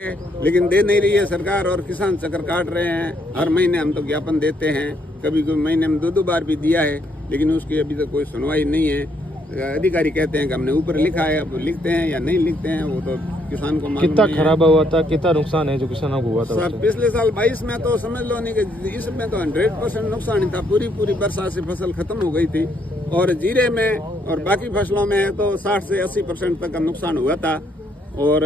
लेकिन दे नहीं रही है सरकार और किसान चक्कर काट रहे हैं। हर महीने हम तो ज्ञापन देते हैं, कभी कभी महीने में दो बार भी दिया है, लेकिन उसकी अभी तक कोई सुनवाई नहीं है। अधिकारी कहते हैं कि हमने ऊपर लिखा है, अब लिखते हैं या नहीं लिखते हैं वो तो किसान को मालूम। कितना खराब हुआ था, कितना नुकसान है जो किसानों को हुआ था? सर पिछले साल 22 में तो समझ लो नहीं कि इसमें तो 100% नुकसान ही था। पूरी बरसात से फसल खत्म हो गई थी और जीरे में और बाकी फसलों में तो 60 से 80% तक का नुकसान हुआ था। और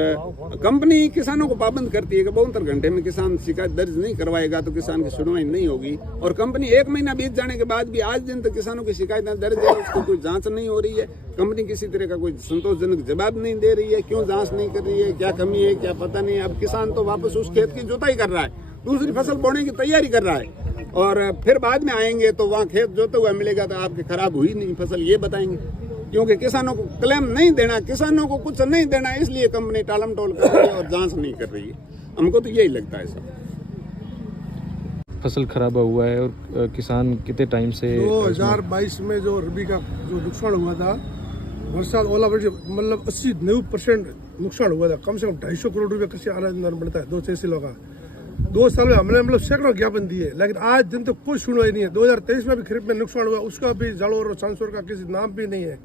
कंपनी किसानों को पाबंद करती है कि 72 घंटे में किसान शिकायत दर्ज नहीं करवाएगा तो किसान की सुनवाई नहीं होगी। और कंपनी 1 महीना बीत जाने के बाद भी आज दिन तक किसानों की शिकायतें दर्ज है, उसकी कोई जांच नहीं हो रही है। कंपनी किसी तरह का कोई संतोषजनक जवाब नहीं दे रही है। क्यों जांच नहीं कर रही है, क्या कमी है, क्या पता नहीं। अब किसान तो वापस उस खेत की जुताई कर रहा है, दूसरी फसल बोने की तैयारी कर रहा है और फिर बाद में आएंगे तो वहाँ खेत जोते हुआ मिलेगा तो आपकी खराब हुई नहीं फसल, ये बताएंगे। क्योंकि किसानों को क्लेम नहीं देना, किसानों को कुछ नहीं देना, इसलिए कंपनी टालम टोल कर रही है और जांच नहीं कर रही है। हमको तो यही लगता है सर। फसल खराब हुआ है और किसान कितने टाइम से 2022 में जो रबी का जो नुकसान हुआ था, बरसात ओलावृष्टि मतलब 80-90% नुकसान हुआ था। कम से कम 250 करोड़ रुपए कृषि अनुदान बनता है 2 तहसीलों का। 2 साल में हमने मतलब सैकड़ों ज्ञापन दिए, लेकिन आज दिन तो कोई सुनवाई नहीं है। 2023 में भी खरीफ में नुकसान हुआ, उसका भी जालोर और सांसोर का किसी नाम भी नहीं है।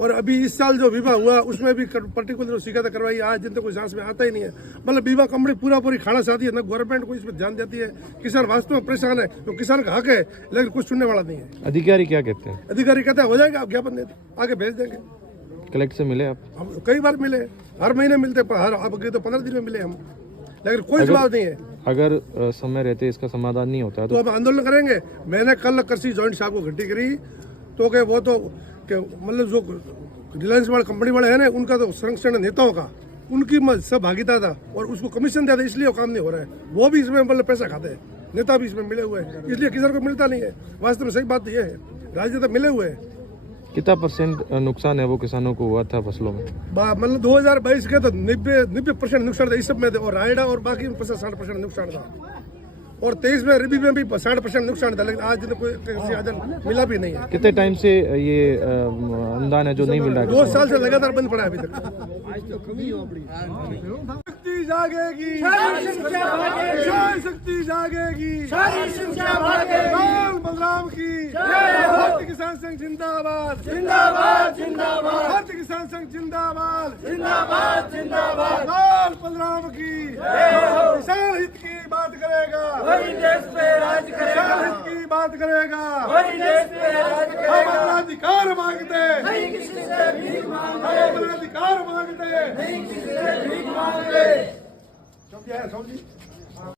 और अभी इस साल जो बीमा हुआ उसमें भी पर्टिकुलर शिकायत करवाई, आज दिन तो कोई जांच में आता ही नहीं है। मतलब बीमा कंपनी पूरी खाना चाहती है, न गवर्नमेंट को इसमें ध्यान देती है। किसान वास्तव में परेशान है, तो किसान का हक है, लेकिन कुछ सुनने वाला नहीं है। अधिकारी क्या कहते हैं? अधिकारी कहते हैं हो जाएगा, आप ज्ञापन दे आगे भेज देंगे। कलेक्टर से मिले आप? हम कई बार मिले, हर महीने मिलते, हर अब तो 15 दिन में मिले हम, लेकिन कोई जवाब नहीं है। अगर समय रहते इसका समाधान नहीं होता तो हम आंदोलन करेंगे। मैंने कल कृषि जॉइंट साहब को घटी करी तो के वो तो मतलब जो रिलायंस वाले कंपनी वाले हैं ना, उनका तो संरक्षण नेताओं का उनकी सब भागीदार था और उसको कमीशन दिया था, इसलिए वो काम नहीं हो रहा है। वो भी इसमें मतलब पैसा खाते हैं, नेता भी इसमें मिले हुए हैं, इसलिए किसान को मिलता नहीं है। वास्तव में सही बात ये है, राजनेता मिले हुए हैं। कितना % नुकसान है वो किसानों को हुआ था फसलों में? मतलब 2022 के तो 90% नुकसान था इस सब में, और रायडा और बाकी 60% नुकसान था। और 23 में रबी में भी 60% नुकसान था, लेकिन आज दिन कोई किसी आदमी मिला भी नहीं है। कितने टाइम से ये अनुदान है जो नहीं मिल रहा है? 2 साल से लगातार बंद पड़ा है अभी तक। शक्ति जागेगी, शक्ति जागेगी, बलराम की भारतीय किसान संघ जिंदाबाद, जिंदाबाद, जिंदाबाद, भारतीय किसान संघ जिंदाबाद, जिंदाबाद, जिंदाबाद, लाल बलराम की किसान हित की बात करेगा, वही देश पे राज करेगा, किसान हित की बात करेगा, वही देश पे राज करेगा। हम अपना अधिकार मांगते, नहीं किसी से भीख मांगते, हम अपना अधिकार मांगते, नहीं किसी से भीख मांगते। क्या है सौजी?